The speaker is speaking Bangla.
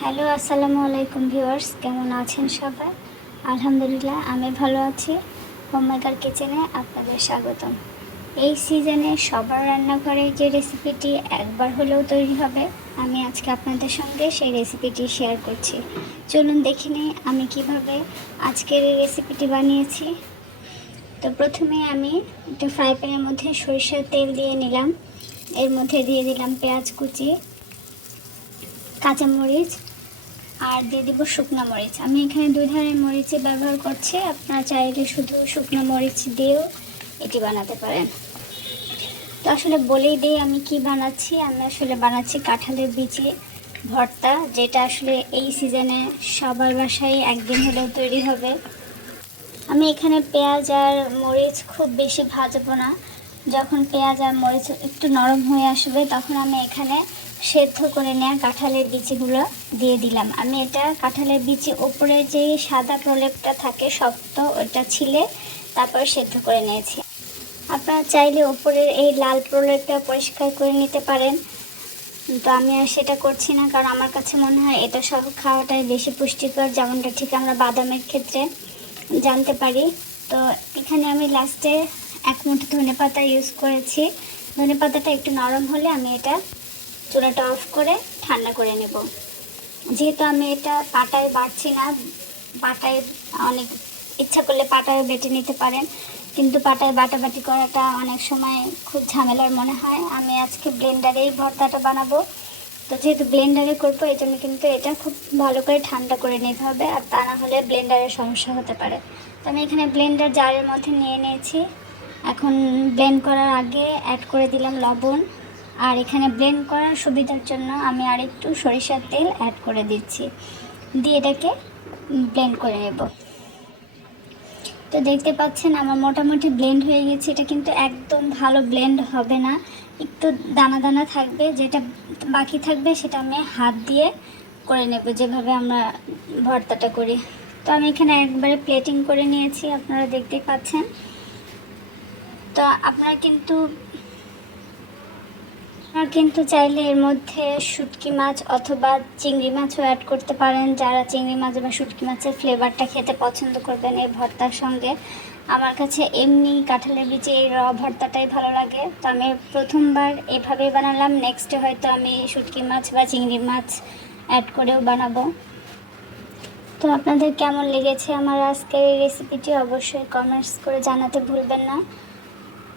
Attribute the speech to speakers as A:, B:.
A: হ্যালো, আসসালামু আলাইকুম ভিউয়ার্স, কেমন আছেন সবাই? আলহামদুলিল্লাহ, আমি ভালো আছি। হোমমেকার কিচেনে আপনাদের স্বাগতম। এই সিজনে সবার রান্নাঘরে যে রেসিপিটি একবার হলেও তৈরি হবে, আমি আজকে আপনাদের সঙ্গে সেই রেসিপিটি শেয়ার করছি। চলুন দেখে নিই আমি কীভাবে আজকের এই রেসিপিটি বানিয়েছি। তো প্রথমে আমি একটা ফ্রাই প্যানের মধ্যে সরিষার তেল দিয়ে নিলাম। এর মধ্যে দিয়ে দিলাম পেঁয়াজ কুচি কাঁচামরিচ আর দিয়ে দিব শুকনো মরিচ। আমি এখানে দুই ধরনের মরিচই ব্যবহার করছি। আপনারা চাইলে শুধু শুকনো মরিচ দিয়েও এটি বানাতে পারেন। তো আসলে বলেই দিই আমি কি বানাচ্ছি। আমি আসলে বানাচ্ছি কাঁঠালের বিচি ভর্তা, যেটা আসলে এই সিজনে সবার বাসায় একদিন হলেও তৈরি হবে। আমি এখানে পেঁয়াজ আর মরিচ খুব বেশি ভাজবো না। যখন পেঁয়াজ আর মরিচ একটু নরম হয়ে আসবে, তখন আমি এখানে সেদ্ধ করে নেওয়া কাঁঠালের বিচিগুলো দিয়ে দিলাম। আমি এটা কাঁঠালের বিচি ওপরে যে সাদা প্রলেপটা থাকে শক্ত ওটা ছিলে তারপর সেদ্ধ করে নিয়েছি। আপনারা চাইলে ওপরের এই লাল প্রলেপটা পরিষ্কার করে নিতে পারেন। তো আমি আর সেটা করছি না, কারণ আমার কাছে মনে হয় এটা সব খাওয়াটাই বেশি পুষ্টিকর, যেমনটা ঠিক আমরা বাদামের ক্ষেত্রে জানতে পারি। তো এখানে আমি লাস্টে এক মুঠো ধনে পাতা ইউজ করেছি। ধনে পাতাটা একটু নরম হলে আমি এটা চুলাটা অফ করে ঠান্ডা করে নেব। যেহেতু আমি এটা পাটায় বাড়ছি না, পাটায় অনেক ইচ্ছা করলে পাটায় বেটে নিতে পারেন, কিন্তু পাটায় বাটাবাটি করাটা অনেক সময় খুব ঝামেলার মনে হয়। আমি আজকে ব্লেন্ডারেই ভর্তাটা বানাবো। তো যেহেতু ব্লেন্ডারে করব, এই জন্য কিন্তু এটা খুব ভালো করে ঠান্ডা করে নিতে হবে, আর তা না হলে ব্লেন্ডারের সমস্যা হতে পারে। তো আমি এখানে ব্লেন্ডার জারের মধ্যে নিয়ে নিয়েছি। এখন ব্লেন্ড করার আগে অ্যাড করে দিলাম লবণ। আর এখানে ব্লেন্ড করার সুবিধার জন্য আমি আর একটু সরিষার তেল অ্যাড করে দিচ্ছি। দিয়ে এটাকে ব্লেন্ড করে নেব। তো দেখতে পাচ্ছেন আমার মোটামুটি ব্লেন্ড হয়ে গেছে। এটা কিন্তু একদম ভালো ব্লেন্ড হবে না। একটু দানা দানা থাকবে। যেটা বাকি থাকবে সেটা আমি হাত দিয়ে করে নেব, যেভাবে আমরা ভর্তাটা করি। তো আমি এখানে একবারে প্লেটিং করে নিয়েছি, আপনারা দেখতেই পাচ্ছেন। তো আপনারা কিন্তু কিন্তু চাইলে এর মধ্যে শুটকি মাছ অথবা চিংড়ি মাছও অ্যাড করতে পারেন। যারা চিংড়ি মাছ বা শুটকি মাছের ফ্লেভারটা খেতে পছন্দ করবেন এই ভর্তার সঙ্গে। আমার কাছে এমনি কাঁঠালের বীজে এই র ভর্তাটাই ভালো লাগে। তো আমি প্রথমবার এভাবেই বানালাম নেক্সটে হয়তো আমি শুটকি মাছ বা চিংড়ি মাছ অ্যাড করেও বানাবো। তো আপনাদের কেমন লেগেছে আমার আজকের এই রেসিপিটি অবশ্যই কমেন্টস করে জানাতে ভুলবেন না।